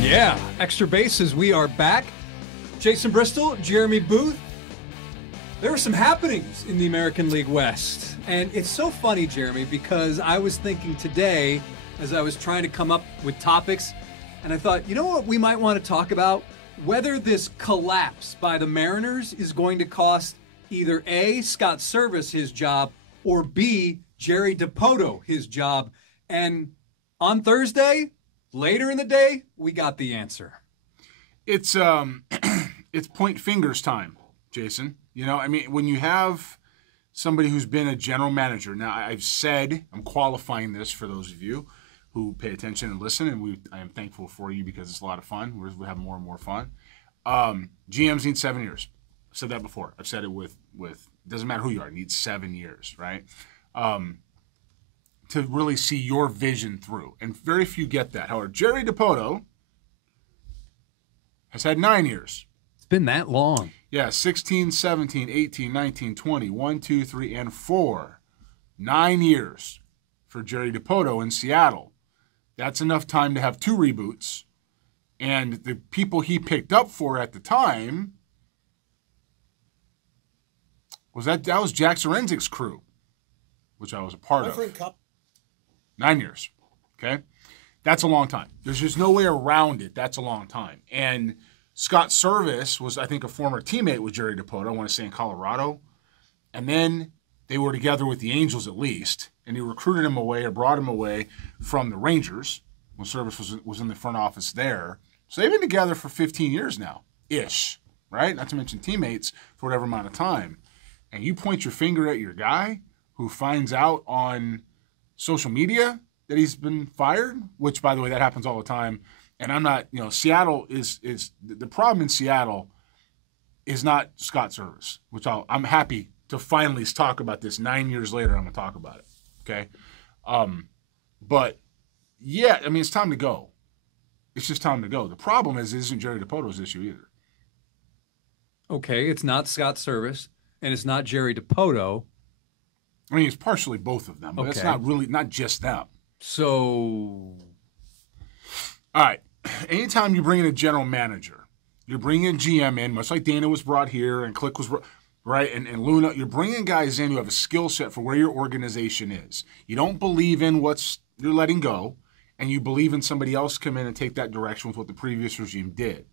Yeah, Extra Bases, we are back. Jason Bristol, Jeremy Booth. There were some happenings in the American League West. And it's so funny, Jeremy, because I was thinking today, as I was trying to come up with topics, and I thought, you know what we might want to talk about? Whether this collapse by the Mariners is going to cost either A, Scott Servais his job, or B, Jerry Dipoto his job. And on Thursday, later in the day, we got the answer. It's it's point fingers time, Jason. You know, I mean, when you have somebody who's been a general manager. Now, I've said, I'm qualifying this for those of you who pay attention and listen, and I am thankful for you because it's a lot of fun. We have more and more fun. GMs need 7 years. I've said that before. I've said it with doesn't matter who you are, need 7 years, right? To really see your vision through. And very few get that. However, Jerry Dipoto has had 9 years. It's been that long. Yeah, 16, 17, 18, 19, 20, 1, 2, 3, and 4. 9 years for Jerry Dipoto in Seattle. That's enough time to have 2 reboots. And the people he picked up for at the time was Jack Zarenzik's crew, which I was a part of. 9 years, okay? That's a long time. There's just no way around it. That's a long time. And Scott Servais was, I think, a former teammate with Jerry Dipoto, I want to say in Colorado. And then they were together with the Angels at least, and he recruited him away or brought him away from the Rangers when Servais was in the front office there. So they've been together for 15 years now, ish, right? Not to mention teammates for whatever amount of time. And you point your finger at your guy who finds out on social media that he's been fired, which, by the way, that happens all the time. And I'm not, Seattle is the problem in Seattle is not Scott Servais, which I'm happy to finally talk about this 9 years later. I'm going to talk about it, okay? But, yeah, I mean, it's time to go. It's just time to go. The problem is it isn't Jerry Dipoto's issue either. Okay, it's not Scott Servais, and it's not Jerry Dipoto. I mean, it's partially both of them, but it's not just them. So, all right. Anytime you bring in a general manager, you're bringing a GM in, much like Dana was brought here and Click was right, and Luna, you're bringing guys in who have a skill set for where your organization is. You don't believe in what you're letting go, and you believe in somebody else come in and take that direction with what the previous regime did.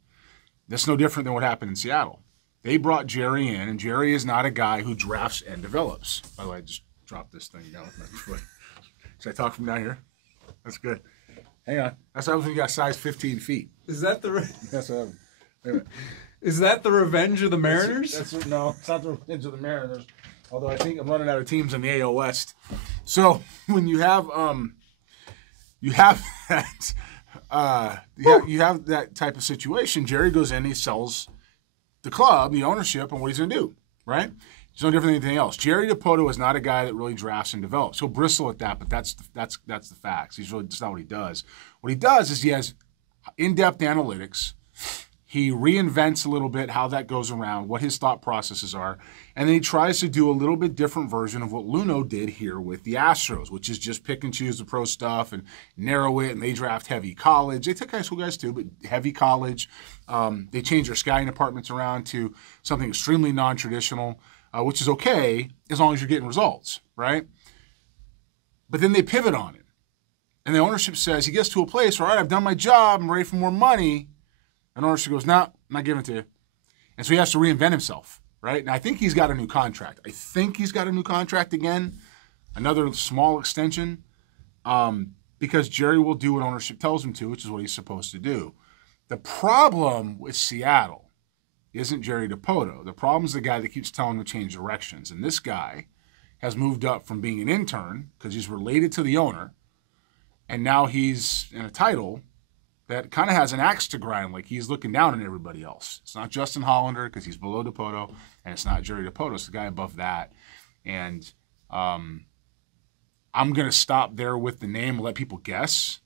That's no different than what happened in Seattle. They brought Jerry in, and Jerry is not a guy who drafts and develops. By the way, I just dropped this thing down with my foot. Should I talk from down here? That's good. Hang on. That's how you got size 15 feet. Is that the? That's what happened. Is that the revenge of the Mariners? No, it's not the revenge of the Mariners. Although I think I'm running out of teams in the AL West. So when you have that you have that type of situation, Jerry goes in, he sells the club, the ownership, and what he's going to do, right? It's no different than anything else. Jerry Dipoto is not a guy that really drafts and develops. He'll bristle at that, but that's the facts. That's not what he does. What he does is he has in-depth analytics. He reinvents a little bit how that goes around, what his thought processes are, and then he tries to do a little bit different version of what Luno did here with the Astros, which is just pick and choose the pro stuff and narrow it, and they draft heavy college. They took high school guys too, but heavy college. They change their scouting departments around to something extremely non-traditional, which is okay as long as you're getting results, right? But then they pivot on it. And the ownership says, he gets to a place, all right, I've done my job, I'm ready for more money. And ownership goes, no, I'm not giving it to you. And so he has to reinvent himself, right? And I think he's got a new contract. Again, another small extension, because Jerry will do what ownership tells him to, which is what he's supposed to do. The problem with Seattle isn't Jerry Dipoto. The problem is the guy that keeps telling him to change directions. And this guy has moved up from being an intern, because he's related to the owner, and now he's in a title that kind of has an axe to grind, like he's looking down on everybody else. It's not Justin Hollander, because he's below Dipoto, and it's not Jerry Dipoto. It's the guy above that. And I'm going to stop there with the name and let people guess.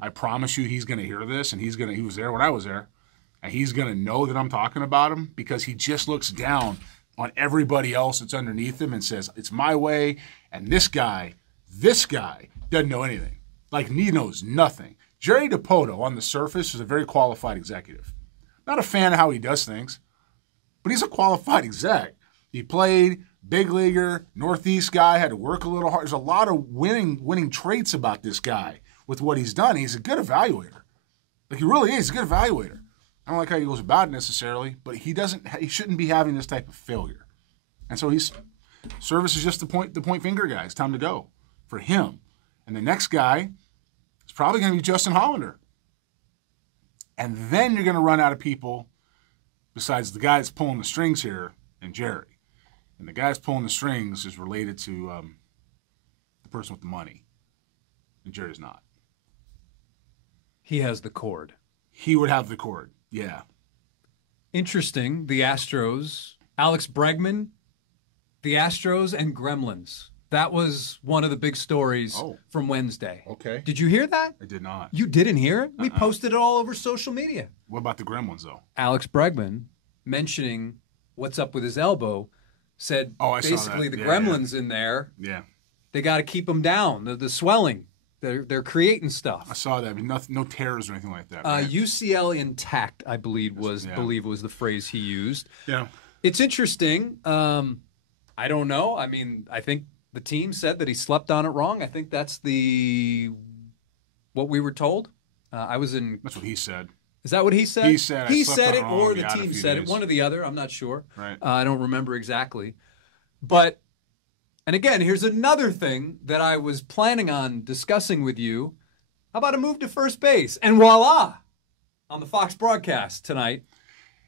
I promise you he's going to hear this, and he was there when I was there, and he's going to know that I'm talking about him, because he just looks down on everybody else that's underneath him and says, it's my way, and this guy doesn't know anything. Like he knows nothing. Jerry Dipoto, on the surface, is a very qualified executive. Not a fan of how he does things, but he's a qualified exec. He played, big leaguer, Northeast guy, had to work a little hard. There's a lot of winning traits about this guy with what he's done. He's a good evaluator. Like, he really is. He's a good evaluator. I don't like how he goes about it necessarily, but he shouldn't be having this type of failure. And so Servais is just the point finger guy. It's time to go for him. And the next guy is probably going to be Justin Hollander. And then you're going to run out of people besides the guy that's pulling the strings here and Jerry. And the guy that's pulling the strings is related to the person with the money. And Jerry's not. He has the cord. He would have the cord, yeah. Interesting. The Astros, Alex Bregman, the Astros, and Gremlins. That was one of the big stories from Wednesday. Okay. Did you hear that? I did not. You didn't hear it? We posted it all over social media. What about the Gremlins, though? Alex Bregman, mentioning what's up with his elbow, said basically the Gremlins in there, they got to keep them down, the swelling. They're creating stuff. I saw that. I mean, no tears or anything like that. Right? UCL intact, I believe was the phrase he used. Yeah. It's interesting. I don't know. I mean, I think the team said that he slept on it wrong. I think that's what we were told. That's what he said. Is that what he said? He said it, or the team said it. One or the other. I'm not sure. Right. I don't remember exactly. But, and again, here's another thing that I was planning on discussing with you. How about a move to first base? And voila! On the Fox broadcast tonight,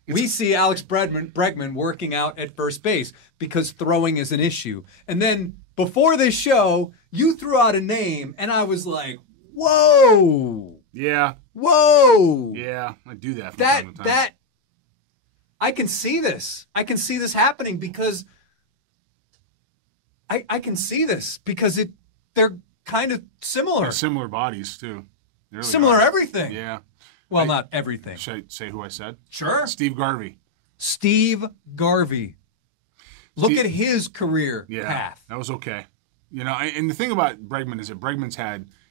we see Alex Bregman working out at first base because throwing is an issue. And then before this show, you threw out a name, and I was like, whoa! Yeah. Whoa! Yeah, I do that from time to time. I can see this. I can see this happening because I can see this because they're kind of similar. They're similar bodies, too. Really similar everything. Yeah. Well, not everything. Should I say who I said? Sure. Steve Garvey. Steve Garvey. Look at his career path. That was okay. You know, and the thing about Bregman is that Bregman's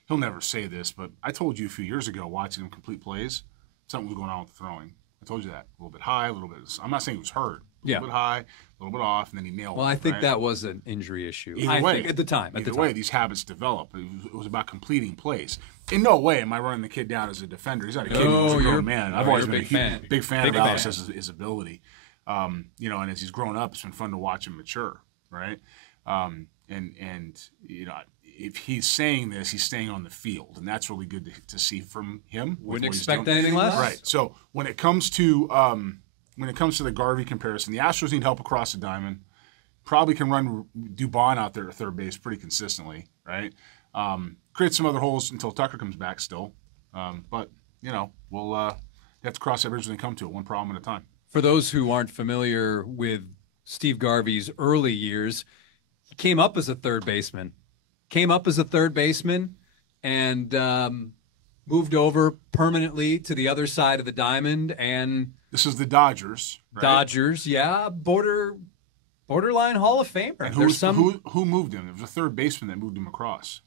he'll never say this, but I told you a few years ago watching him complete plays, something was going on with the throwing. I told you that. A little bit high, a little bit. I'm not saying he was hurt. A little bit high, a little bit off, and then he nailed it. Well, I think that was an injury issue. Either way, at the time. Either way, these habits develop. It was about completing plays. In no way am I running the kid down as a defender. He's not a kid. He's a grown man. I've always been a big fan of Alex as his ability. You know, and as he's grown up, it's been fun to watch him mature, right? And you know, if he's saying this, he's staying on the field, and that's really good to see from him. Wouldn't expect anything less. Right. So when it comes to the Garvey comparison, the Astros need help across the diamond. Probably can run Dubon out there at third base pretty consistently, right? Create some other holes until Tucker comes back still. But, you know, we'll have to cross that bridge when they come to it, one problem at a time. For those who aren't familiar with Steve Garvey's early years, he came up as a third baseman. And moved over permanently to the other side of the diamond. And this is the Dodgers, right? Dodgers, yeah, borderline Hall of Famer. And who moved him? There was a third baseman that moved him across.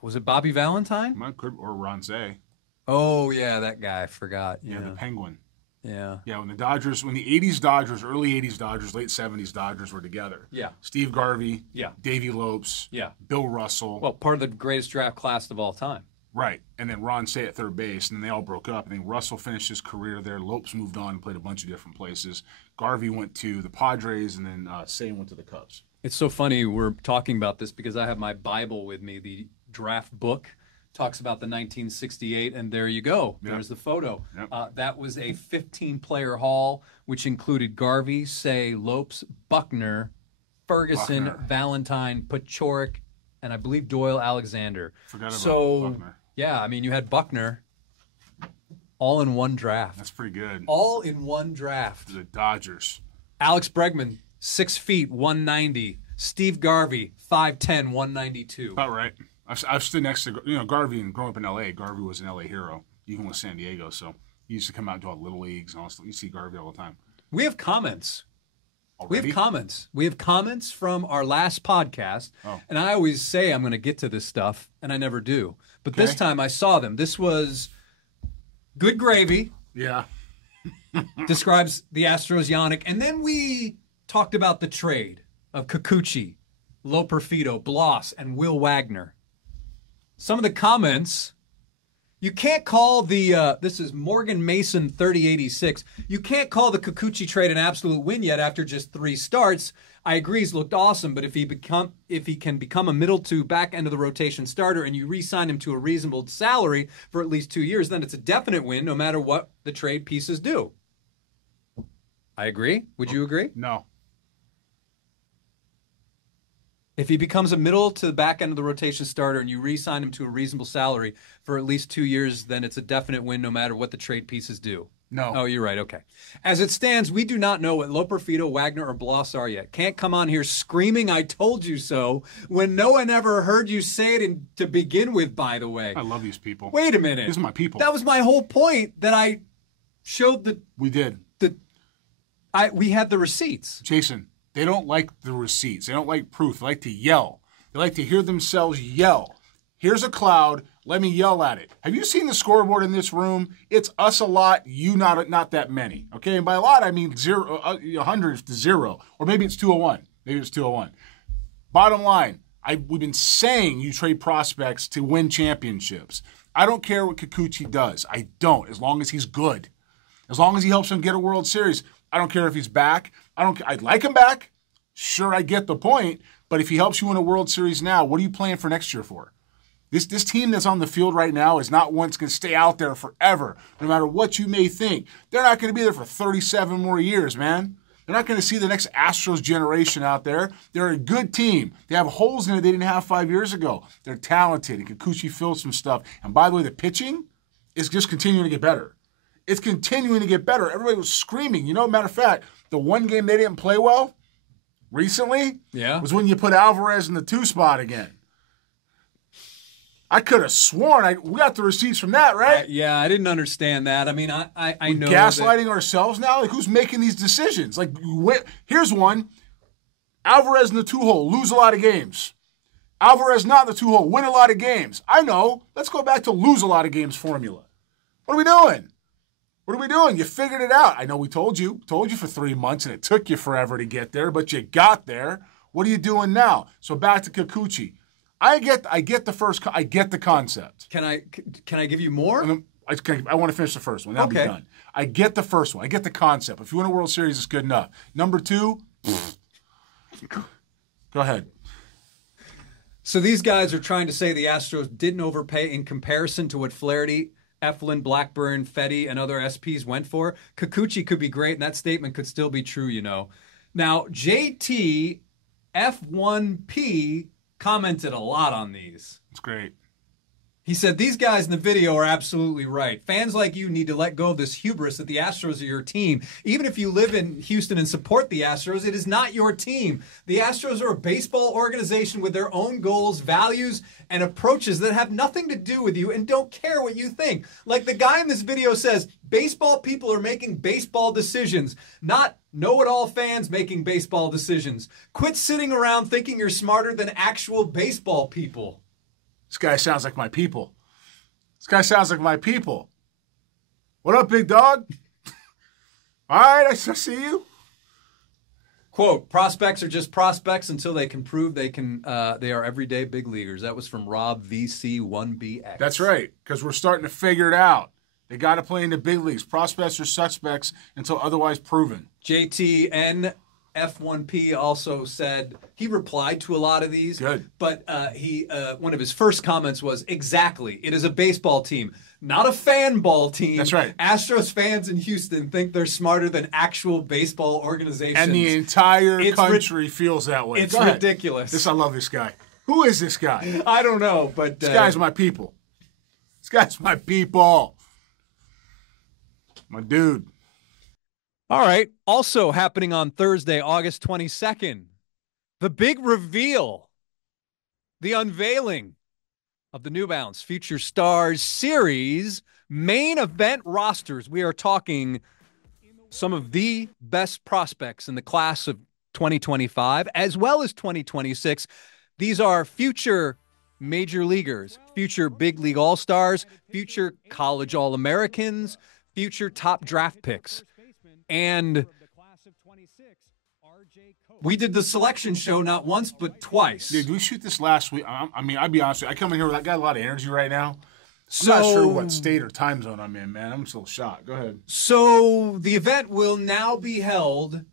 Was it Bobby Valentine? Or Ron Zay. Oh, yeah, that guy. I forgot. Yeah, the Penguin. Yeah. Yeah, when the 80s Dodgers, early 80s Dodgers, late 70s Dodgers were together. Yeah. Steve Garvey. Yeah. Davey Lopes. Yeah. Bill Russell. Well, part of the greatest draft class of all time. Right. And then Ron Say at third base, and then they all broke up. I think Russell finished his career there. Lopes moved on and played a bunch of different places. Garvey went to the Padres, and then Say went to the Cubs. It's so funny we're talking about this because I have my Bible with me, the draft book. Talks about the 1968, and there you go. Yep. There's the photo. Yep. That was a 15-player haul, which included Garvey, Say, Lopes, Buckner, Ferguson, Valentine, Pachorik, and I believe Doyle Alexander. Forgot about Buckner. Yeah, I mean, you had Buckner all in one draft. That's pretty good. All in one draft. The Dodgers. Alex Bregman, 6 feet, 190. Steve Garvey, 5'10", 192. About right. I've stood next to Garvey, and growing up in L.A., Garvey was an L.A. hero, even with San Diego. So he used to come out and do all the little leagues and all stuff. You see Garvey all the time. We have comments We have comments. We have comments from our last podcast. Oh. And I always say I'm going to get to this stuff, and I never do. But this time I saw them. This was Good Gravy. Yeah. Describes the Astros Yannick. And then we talked about the trade of Kikuchi, Loperfido, Bloss, and Will Wagner. Some of the comments... You can't call the, this is Morgan Mason 3086. You can't call the Kikuchi trade an absolute win yet after just 3 starts. I agree he's looked awesome, but if he can become a middle to back end of the rotation starter and you re-sign him to a reasonable salary for at least 2 years, then it's a definite win no matter what the trade pieces do. I agree. Would you agree? No. If he becomes a middle to the back end of the rotation starter and you re-sign him to a reasonable salary for at least 2 years, then it's a definite win no matter what the trade pieces do. No. Oh, you're right. Okay. As it stands, we do not know what Loperfido, Wagner, or Bloss are yet. Can't come on here screaming, "I told you so," when no one ever heard you say it to begin with, by the way. I love these people. Wait a minute. These are my people. That was my whole point that I showed the... We did. We had the receipts. Jason, they don't like the receipts. They don't like proof. They like to yell. They like to hear themselves yell. Here's a cloud. Let me yell at it. Have you seen the scoreboard in this room? It's us a lot, you not that many. Okay, and by a lot I mean 100 to 0, or maybe it's 201. Maybe it's 201. Bottom line, we've been saying you trade prospects to win championships. I don't care what Kikuchi does. I don't, as long as he's good. As long as he helps them get a World Series. I don't care if he's back. I'd like him back. Sure, I get the point. But if he helps you win a World Series now, what are you playing for next year for? This team that's on the field right now is not one that's going to stay out there forever, no matter what you may think. They're not going to be there for 37 more years, man. They're not going to see the next Astros generation out there. They're a good team. They have holes in it they didn't have 5 years ago. They're talented, and Kikuchi fills some stuff. And by the way, the pitching is just continuing to get better. It's continuing to get better. Everybody was screaming. You know, matter of fact, the one game they didn't play well recently was when you put Alvarez in the 2 spot again. I could have sworn we got the receipts from that, right? I didn't understand that. I mean, I know gaslighting ourselves now. Like, who's making these decisions? Like, here's one: Alvarez in the 2-hole, lose a lot of games. Alvarez not in the 2-hole, win a lot of games. I know. Let's go back to lose a lot of games formula. What are we doing? What are we doing? You figured it out. I know we told you for 3 months, and it took you forever to get there, but you got there. What are you doing now? So back to Kikuchi. I get the concept. Can I give you more? I want to finish the first one. That'll be done. I get the first one. I get the concept. If you win a World Series, it's good enough. Number 2, go ahead. So these guys are trying to say the Astros didn't overpay in comparison to what Flaherty, Eflin, Blackburn, Fetty, and other SPs went for. Kikuchi could be great, and that statement could still be true, you know. Now, JT F1P commented a lot on these. It's great. He said, these guys in the video are absolutely right. Fans like you need to let go of this hubris that the Astros are your team. Even if you live in Houston and support the Astros, it is not your team. The Astros are a baseball organization with their own goals, values, and approaches that have nothing to do with you and don't care what you think. Like the guy in this video says, baseball people are making baseball decisions, not know-it-all fans making baseball decisions. Quit sitting around thinking you're smarter than actual baseball people. This guy sounds like my people. What up, big dog? All right, I see you. Quote, prospects are just prospects until they can prove they are everyday big leaguers. That was from Rob VC1BX. That's right, because we're starting to figure it out. They got to play in the big leagues. Prospects are suspects until otherwise proven. JTN F1P also said he replied to a lot of these. Good. But one of his first comments was, exactly, it is a baseball team, not a fan ball team. That's right. Astros fans in Houston think they're smarter than actual baseball organizations. And the entire country feels that way. It's ridiculous. I love this guy. Who is this guy? I don't know, but... This guy's my people. My dude. All right. Also happening on Thursday, August 22nd, the big reveal, the unveiling of the New Balance Future Stars Series main event rosters. We are talking some of the best prospects in the class of 2025, as well as 2026. These are future major leaguers, future big league all-stars, future college all-Americans, future top draft picks. And we did the selection show not once, but twice. Did we shoot this last week? I mean, I'll be honest with you. I come in here with I got a lot of energy right now. I'm not sure what state or time zone I'm in, man. I'm still shocked. Go ahead. So the event will now be held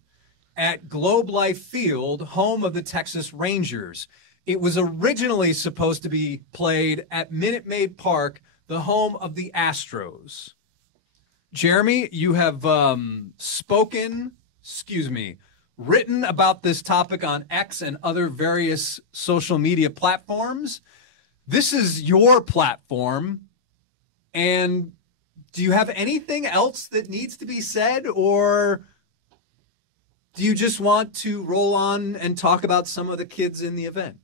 at Globe Life Field, home of the Texas Rangers. It was originally supposed to be played at Minute Maid Park, the home of the Astros. Jeremy, you have written about this topic on X and other various social media platforms. This is your platform, and do you have anything else that needs to be said, or do you just want to roll on and talk about some of the kids in the event?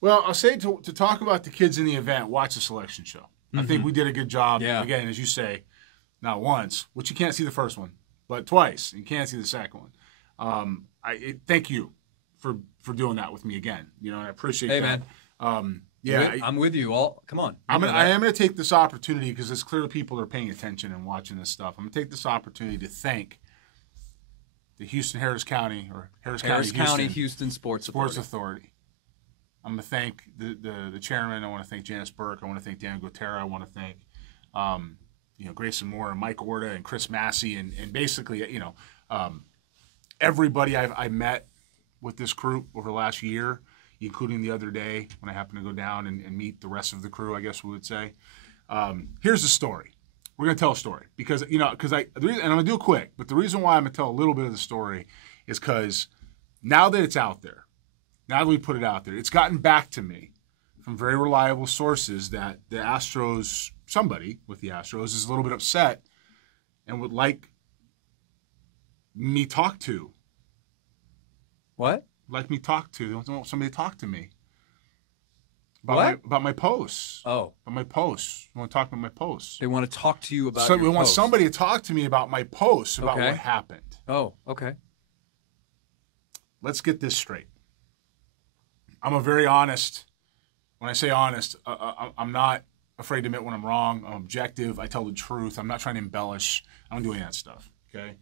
Well, I'll say to talk about the kids in the event, watch the selection show. I think we did a good job. Yeah. Again, as you say, not once, which you can't see the first one, but twice. You can't see the second one. Thank you for doing that with me again. You know, I appreciate that. Man. Yeah, I'm with you. Come on. I am going to take this opportunity because it's clear people are paying attention and watching this stuff. I'm going to take this opportunity to thank the Harris County Houston Sports Authority. I'm going to thank the chairman. I want to thank Janice Burke. I want to thank Dan Gutera. I want to thank Grayson Moore and Mike Orta and Chris Massey and basically everybody I met with this crew over the last year, including the other day when I happened to go down and meet the rest of the crew, I guess we would say. Here's the story. We're going to tell a story and I'm going to do it quick, but the reason why I'm going to tell a little bit of the story is because now that it's out there, now that we put it out there, it's gotten back to me from very reliable sources that the Astros, somebody with the Astros is a little bit upset and would like me talk to. What? Like me talk to. They want somebody to talk to me. About my posts. Oh. About my posts. I want to talk about my posts. They want to talk to you about we want somebody to talk to me about my posts, about what happened. Oh, okay. Let's get this straight. I'm a very honest. When I say honest, I'm not afraid to admit when I'm wrong. I'm objective. I tell the truth. I'm not trying to embellish. I don't do any of that stuff. Okay.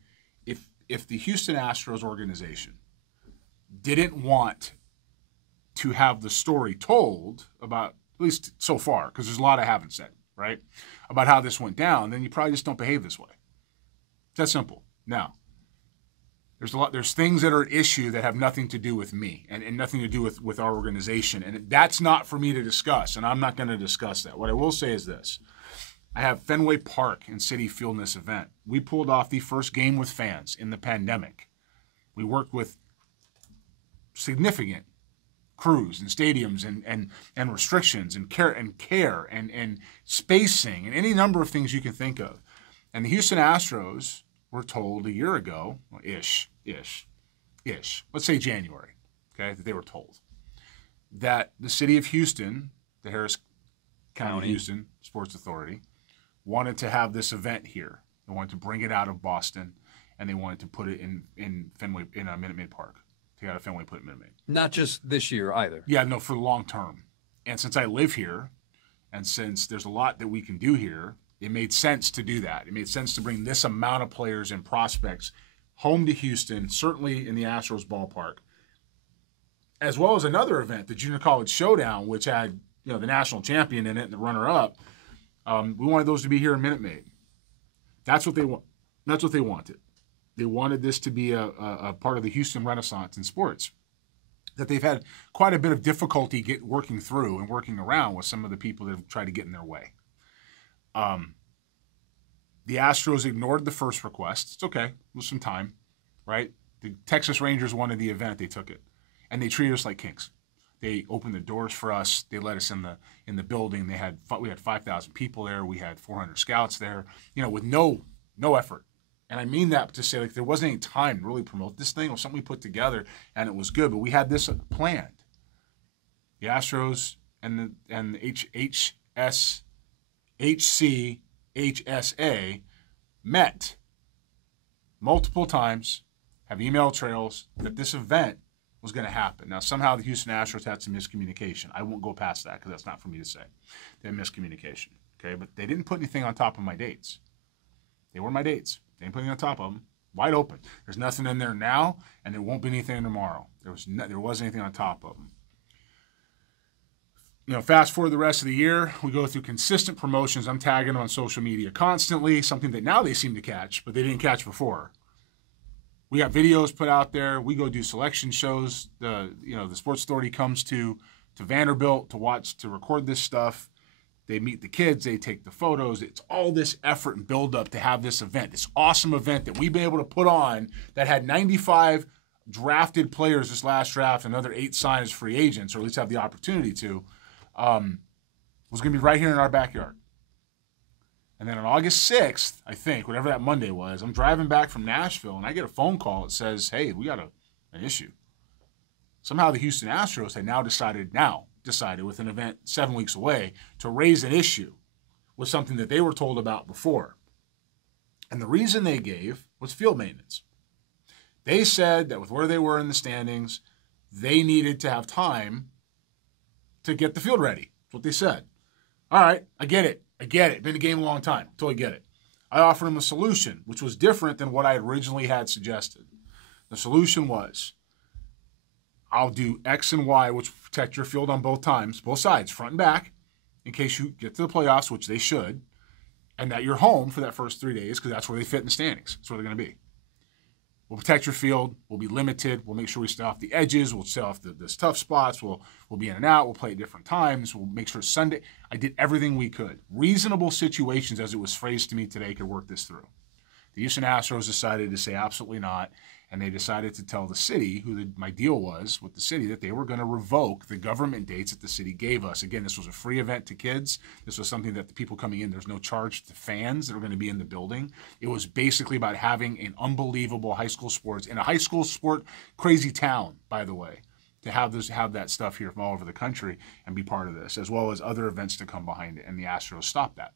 If the Houston Astros organization didn't want to have the story told about, at least so far, because there's a lot I haven't said, right, about how this went down, then you probably just don't behave this way. It's that simple. Now, there's things that are at issue that have nothing to do with me and nothing to do with our organization, and that's not for me to discuss, and I'm not going to discuss that. What I will say is this. I have Fenway Park and Citi Field in this event. We pulled off the first game with fans in the pandemic. We worked with significant crews and stadiums and restrictions and care and spacing and any number of things you can think of. And the Houston Astros were told a year ago, ish, let's say January, okay, that they were told that the city of Houston, the Harris County Houston Sports Authority, wanted to have this event here. They wanted to bring it out of Boston, and they wanted to put it in Fenway, in Minute Maid Park. Take out of Fenway, put it in Minute Maid. Not just this year either. Yeah, no, for the long term. And since I live here, and since there's a lot that we can do here, it made sense to do that. It made sense to bring this amount of players and prospects home to Houston, certainly in the Astros ballpark, as well as another event, the Junior College Showdown, which had the national champion in it and the runner-up. We wanted those to be here in Minute Maid. That's what they want. That's what they wanted. They wanted this to be a part of the Houston Renaissance in sports that they've had quite a bit of difficulty working through and working around with some of the people that have tried to get in their way. The Astros ignored the first request. It's okay. It was some time, right? The Texas Rangers wanted the event. They took it. And they treated us like kings. They opened the doors for us. They let us in the building. We had 5,000 people there. We had 400 scouts there, with no effort. And I mean that to say, there wasn't any time to really promote this thing. It was something we put together, and it was good. But we had this planned. The Astros and the HCHSA met multiple times have email trails that this event was going to happen. Now, somehow the Houston Astros had some miscommunication. I won't go past that because that's not for me to say. They had miscommunication, okay? But they didn't put anything on top of my dates. They were my dates. They didn't put anything on top of them. Wide open. There's nothing in there now, and there won't be anything tomorrow. There wasn't anything on top of them. You know, fast forward the rest of the year, we go through consistent promotions. I'm tagging them on social media constantly, something that now they seem to catch, but they didn't catch before. We got videos put out there. We go do selection shows. The Sports Authority comes to Vanderbilt to record this stuff. They meet the kids. They take the photos. It's all this effort and build up to have this event, this awesome event that we've been able to put on that had 95 drafted players this last draft, another 8 signed as free agents, or at least have the opportunity to, was going to be right here in our backyard. And then on August 6th, I think, whatever that Monday was, I'm driving back from Nashville, and I get a phone call that says, hey, we got an issue. Somehow the Houston Astros had now decided with an event 7 weeks away to raise an issue with something that they were told about before. And the reason they gave was field maintenance. They said that with where they were in the standings, they needed to have time to get the field ready. That's what they said. All right, I get it. Been in the game a long time. Totally get it. I offered them a solution, which was different than what I originally had suggested. The solution was, I'll do X and Y, which will protect your field on both sides, front and back, in case you get to the playoffs, which they should, and that you're home for that first 3 days because that's where they fit in the standings. That's where they're going to be. We'll protect your field. We'll be limited. We'll make sure we stay off the edges. We'll stay off the tough spots. We'll be in and out. We'll play at different times. We'll make sure Sunday. I did everything we could. Reasonable situations, as it was phrased to me today, could work this through. The Houston Astros decided to say absolutely not, and they decided to tell the city, my deal was with the city, that they were going to revoke the government dates that the city gave us. Again, this was a free event to kids. This was something that the people coming in, there's no charge to fans that are going to be in the building. It was basically about having an unbelievable high school sports, in a high school sport crazy town, by the way, to have that stuff here from all over the country and be part of this, as well as other events to come behind it, and the Astros stopped that.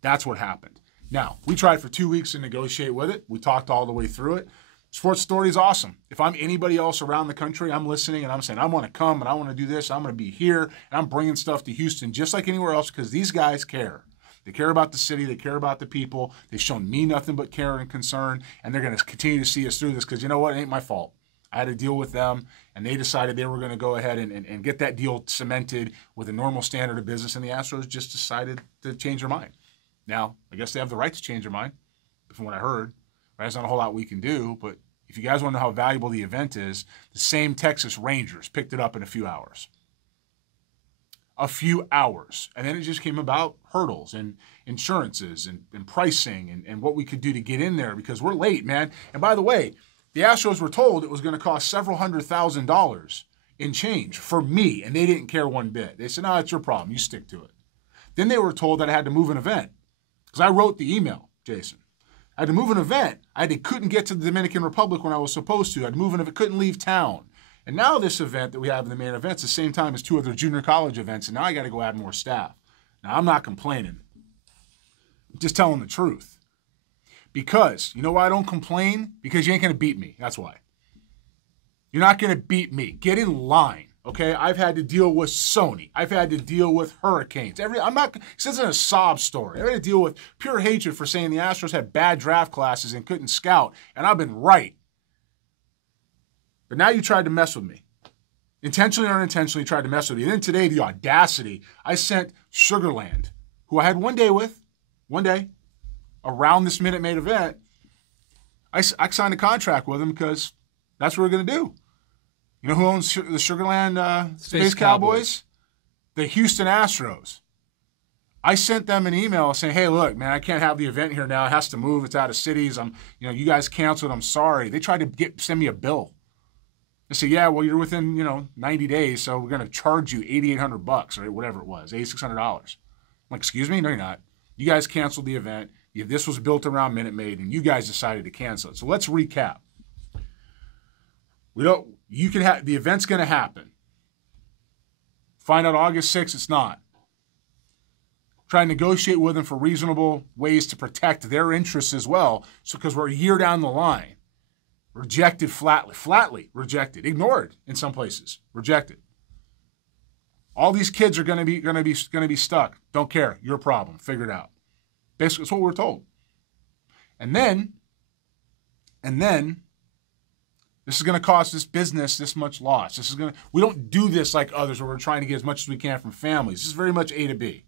That's what happened. Now, we tried for 2 weeks to negotiate with it. We talked all the way through it. Sports Authority is awesome. If I'm anybody else around the country, I'm listening and I'm saying, I want to come and I want to do this. I'm going to be here and I'm bringing stuff to Houston just like anywhere else because these guys care. They care about the city. They care about the people. They've shown me nothing but care and concern, and they're going to continue to see us through this because you know what? It ain't my fault. I had to deal with them, and they decided they were going to go ahead and get that deal cemented with a normal standard of business, and the Astros just decided to change their mind. Now, I guess they have the right to change their mind, from what I heard. There's not a whole lot we can do, but if you guys want to know how valuable the event is, the same Texas Rangers picked it up in a few hours. And then it just came about hurdles and insurances and pricing and what we could do to get in there because we're late, man. And by the way, the Astros were told it was going to cost several $100,000 in change for me, and they didn't care one bit. They said, no, it's your problem. You stick to it. Then they were told that I had to move an event because I wrote the email, Jason. I had to move an event. Couldn't get to the Dominican Republic when I was supposed to. I had to move an event, couldn't leave town. And now this event that we have in the main event's the same time as 2 other junior college events, and now I got to go add more staff. Now, I'm not complaining. I'm just telling the truth. Because, you know why I don't complain? Because you ain't going to beat me. That's why. You're not going to beat me. Get in line. Okay, I've had to deal with Sony. I've had to deal with hurricanes. This isn't a sob story. I've had to deal with pure hatred for saying the Astros had bad draft classes and couldn't scout, and I've been right. But now you tried to mess with me. Intentionally or unintentionally tried to mess with me. And then today, the audacity, I sent Sugarland, who I had one day, around this Minute Maid event. I signed a contract with him because that's what we're going to do. You know who owns the Sugarland Space Cowboys? The Houston Astros. I sent them an email saying, hey, look, man, I can't have the event here now. It has to move. It's out of cities. You guys canceled. I'm sorry. They tried to send me a bill. They said, yeah, well, you're within, 90 days, so we're going to charge you $8,800 or whatever it was, $8,600. I'm like, excuse me? No, you're not. You guys canceled the event. This was built around Minute Maid, and you guys decided to cancel it. So let's recap. The event's going to happen. Find out August 6th, it's not. Try and negotiate with them for reasonable ways to protect their interests as well, because we're a year down the line. Rejected flatly rejected, ignored in some places, rejected. All these kids are going to be stuck. Don't care. Your problem. Figure it out. Basically, that's what we're told. And then, this is going to cost this business this much loss. We don't do this like others where we're trying to get as much as we can from families. This is very much A to B.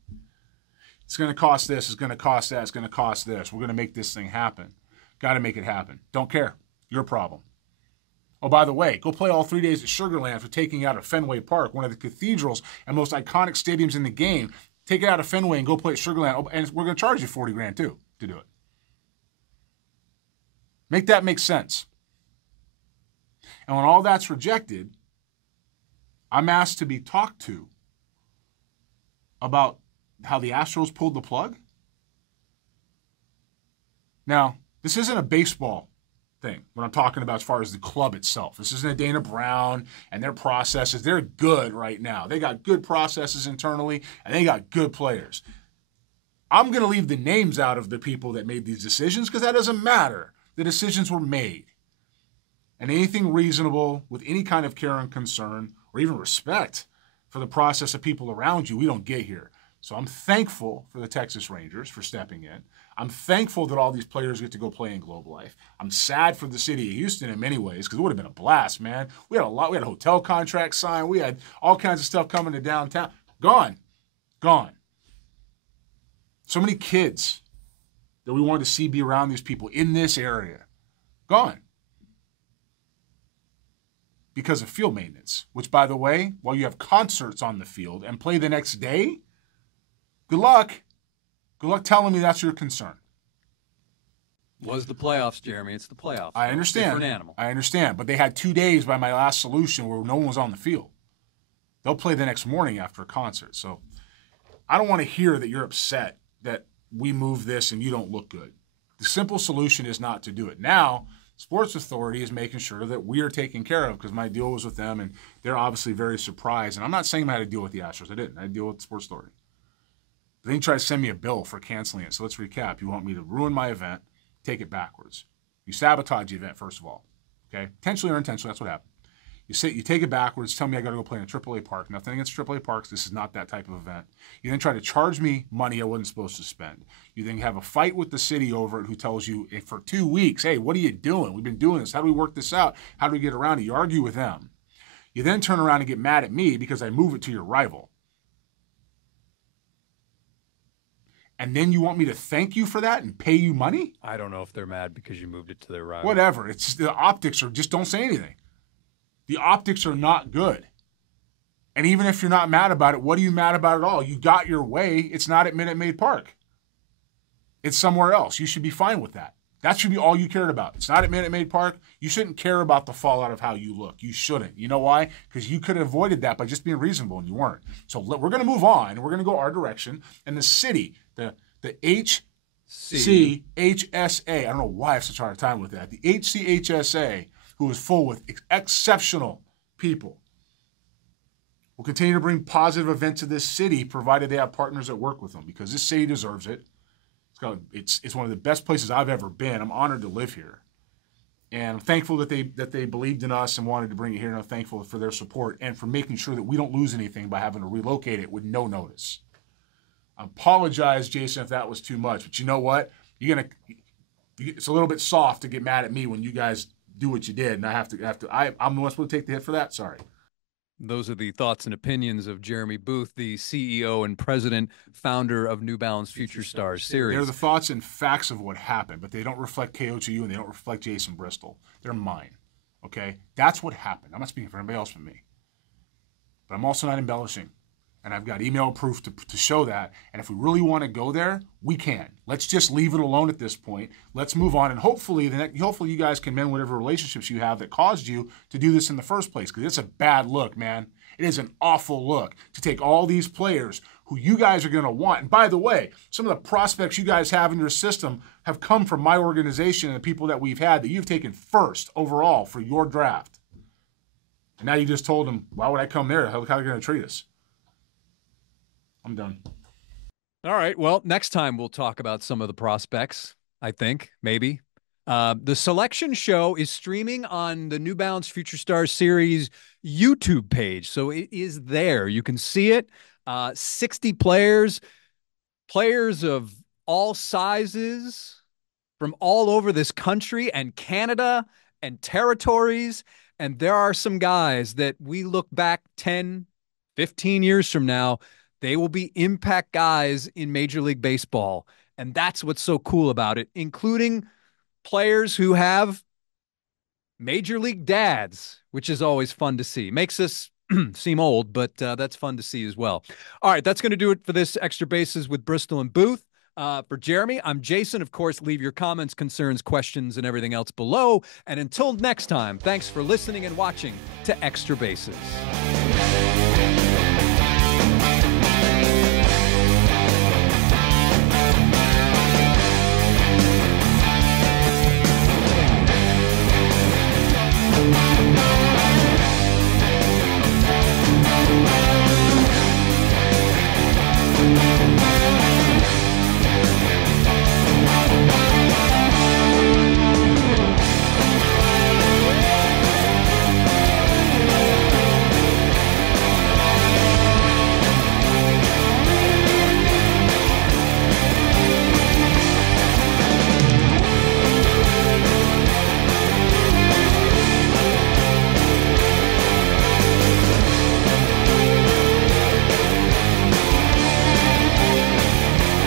It's going to cost this. It's going to cost that. It's going to cost this. We're going to make this thing happen. Got to make it happen. Don't care. Your problem. Oh, by the way, go play all 3 days at Sugar Land for taking out of Fenway Park, one of the cathedrals and most iconic stadiums in the game. Take it out of Fenway and go play at Sugar Land. Oh, and we're going to charge you $40,000 too to do it. Make that make sense. And when all that's rejected, I'm asked to be talked to about how the Astros pulled the plug. Now, this isn't a baseball thing, what I'm talking about as far as the club itself. This isn't a Dana Brown and their processes. They're good right now. They got good processes internally, and they got good players. I'm going to leave the names out of the people that made these decisions because that doesn't matter. The decisions were made. And anything reasonable with any kind of care and concern or even respect for the process of people around you, we don't get here. So I'm thankful for the Texas Rangers for stepping in. I'm thankful that all these players get to go play in Globe Life. I'm sad for the city of Houston in many ways because it would have been a blast, man. We had a hotel contract signed. We had all kinds of stuff coming to downtown. Gone. So many kids that we wanted to see be around these people in this area. Gone. Because of field maintenance, which, by the way, while you have concerts on the field and play the next day, good luck. Good luck telling me that's your concern. Was the playoffs, Jeremy. It's the playoffs. I understand. Different animal. I understand. But they had 2 days by my last solution where no one was on the field. They'll play the next morning after a concert. So I don't want to hear that you're upset that we move this and you don't look good. The simple solution is not to do it. Now, Sports Authority is making sure that we are taken care of because my deal was with them, and they're obviously very surprised. And I'm not saying I had to deal with the Astros. I didn't. I had to deal with Sports Authority. But then you try to send me a bill for canceling it. So let's recap. You want me to ruin my event, take it backwards. You sabotage the event, first of all. Okay? Intentionally or unintentionally, that's what happened. You take it backwards, tell me I got to go play in a AAA park. Nothing against AAA parks. This is not that type of event. You then try to charge me money I wasn't supposed to spend. You then have a fight with the city over it who tells you for 2 weeks, hey, what are you doing? We've been doing this. How do we work this out? How do we get around it? You argue with them. You then turn around and get mad at me because I move it to your rival. And then you want me to thank you for that and pay you money? I don't know if they're mad because you moved it to their rival. Whatever. It's the optics are just don't say anything. The optics are not good. And even if you're not mad about it, what are you mad about at all? You got your way. It's not at Minute Maid Park. It's somewhere else. You should be fine with that. That should be all you cared about. It's not at Minute Maid Park. You shouldn't care about the fallout of how you look. You shouldn't. You know why? Because you could have avoided that by just being reasonable, and you weren't. So we're going to move on, and we're going to go our direction. And the city, the HCHSA, I don't know why I have such a hard time with that. The HCHSA, who is full with exceptional people, will continue to bring positive events to this city, provided they have partners that work with them, because this city deserves it. It's one of the best places I've ever been. I'm honored to live here, and I'm thankful that they believed in us and wanted to bring it here. And I'm thankful for their support and for making sure that we don't lose anything by having to relocate it with no notice. I apologize, Jason, if that was too much, but you know what? It's a little bit soft to get mad at me when you guys do what you did, and I'm the one supposed to take the hit for that. Sorry. Those are the thoughts and opinions of Jeremy Booth, the CEO and president, founder of New Balance Future Stars series. They're the thoughts and facts of what happened, but they don't reflect KHOU and they don't reflect Jason Bristol. They're mine. Okay? That's what happened. I'm not speaking for anybody else but me. But I'm also not embellishing. And I've got email proof to show that. And if we really want to go there, we can. Let's just leave it alone at this point. Let's move on. And hopefully you guys can mend whatever relationships you have that caused you to do this in the first place. Because it's a bad look, man. It is an awful look to take all these players who you guys are going to want. And by the way, some of the prospects you guys have in your system have come from my organization and the people that we've had that you've taken first overall for your draft. And now you just told them, why would I come there? How are they going to treat us? I'm done. All right. Well, next time we'll talk about some of the prospects, I think, maybe. The selection show is streaming on the New Balance Future Stars Series YouTube page. So it is there. You can see it. 60 players, players of all sizes from all over this country and Canada and territories. And there are some guys that we look back 10, 15 years from now, they will be impact guys in Major League Baseball. And that's what's so cool about it, including players who have Major League dads, which is always fun to see. Makes us seem old, but that's fun to see as well. All right, that's going to do it for this Extra Bases with Bristol and Booth. For Jeremy, I'm Jason. Of course, leave your comments, concerns, questions, and everything else below. And until next time, thanks for listening and watching to Extra Bases.